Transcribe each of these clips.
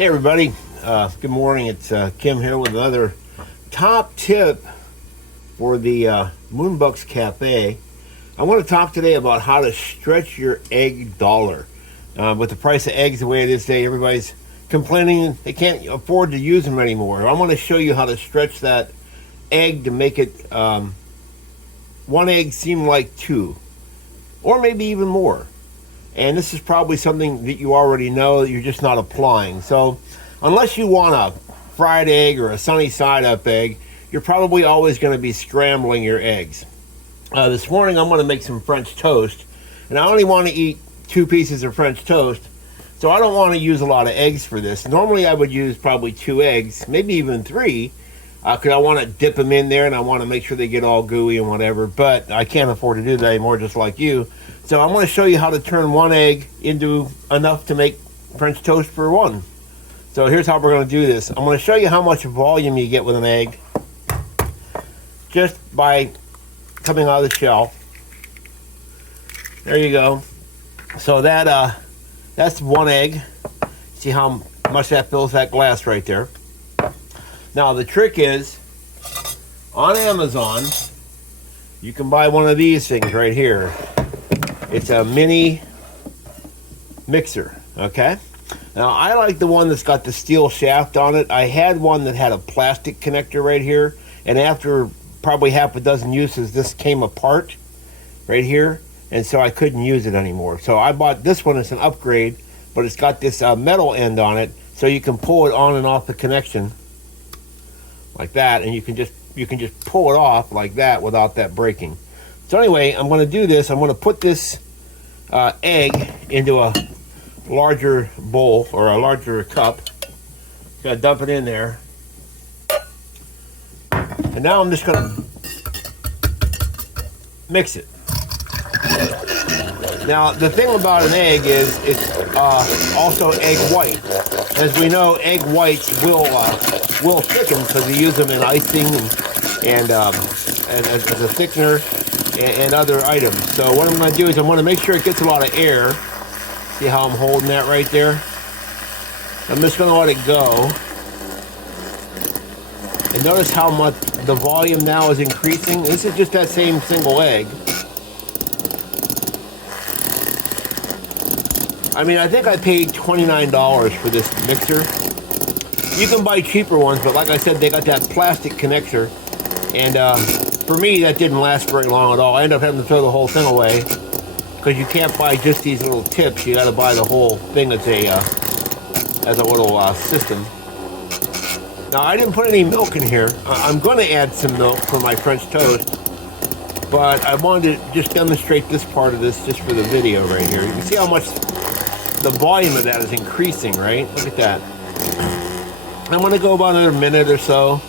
Hey everybody, good morning. It's Kim here with another top tip for the Moonbucks Cafe. I want to talk today about how to stretch your egg dollar. With the price of eggs the way it is today, everybody's complaining they can't afford to use them anymore. I want to show you how to stretch that egg to make it one egg seem like two, or maybe even more. And this is probably something that you already know that you're just not applying. So unless you want a fried egg or a sunny side up egg, you're probably always going to be scrambling your eggs. This morning I'm going to make some French toast, and I only want to eat 2 pieces of French toast, so I don't want to use a lot of eggs for this. Normally I would use probably 2 eggs, maybe even 3, because I want to dip them in there and I want to make sure they get all gooey and whatever, but I can't afford to do that anymore, just like you. So I'm going to show you how to turn 1 egg into enough to make French toast for 1. So here's how we're going to do this. I'm going to show you how much volume you get with an egg just by coming out of the shell. There you go. So that's 1 egg. See how much that fills that glass right there. Now the trick is, on Amazon, you can buy one of these things right here. It's a mini mixer, okay? Now I like the one that's got the steel shaft on it. I had one that had a plastic connector right here, and after probably half a dozen uses, this came apart right here, and so I couldn't use it anymore. So I bought this one as an upgrade, but it's got this metal end on it, so you can pull it on and off the connection like that, and you can just pull it off like that without that breaking. So anyway, I'm going to do this. I'm going to put this egg into a larger bowl or a larger cup. Got to dump it in there. And now I'm just going to mix it. Now the thing about an egg is it's also egg white. As we know, egg whites will thicken because we use them in icing and as a thickener and other items. So what I'm going to do is I'm going to make sure it gets a lot of air. See how I'm holding that right there? I'm just going to let it go. And notice how much the volume now is increasing. This is just that same single egg. I mean, I think I paid $29 for this mixer. You can buy cheaper ones, but like I said, they got that plastic connector. And for me, that didn't last very long at all. I ended up having to throw the whole thing away because you can't buy just these little tips. You got to buy the whole thing as a little system. Now, I didn't put any milk in here. I'm going to add some milk for my French toast, but I wanted to just demonstrate this part of this just for the video right here. You can see how much the volume of that is increasing, right? Look at that. I'm going to go about another minute or so.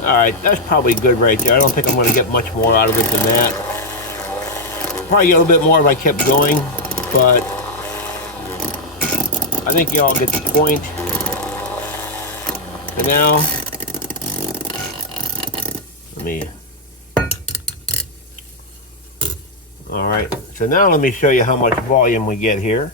Alright, that's probably good right there. I don't think I'm going to get much more out of it than that. Probably get a little bit more if I kept going, but I think you all get the point. And now, alright, so now let me show you how much volume we get here.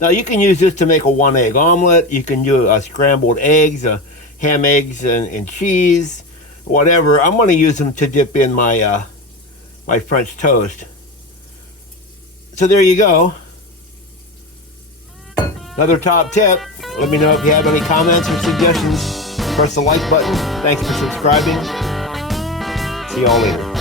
Now you can use this to make a 1 egg omelet. You can do scrambled eggs, ham, eggs, and cheese, whatever. I'm going to use them to dip in my my French toast. So there you go. Another top tip. Let me know if you have any comments or suggestions. Press the like button. Thanks for subscribing. See y'all later.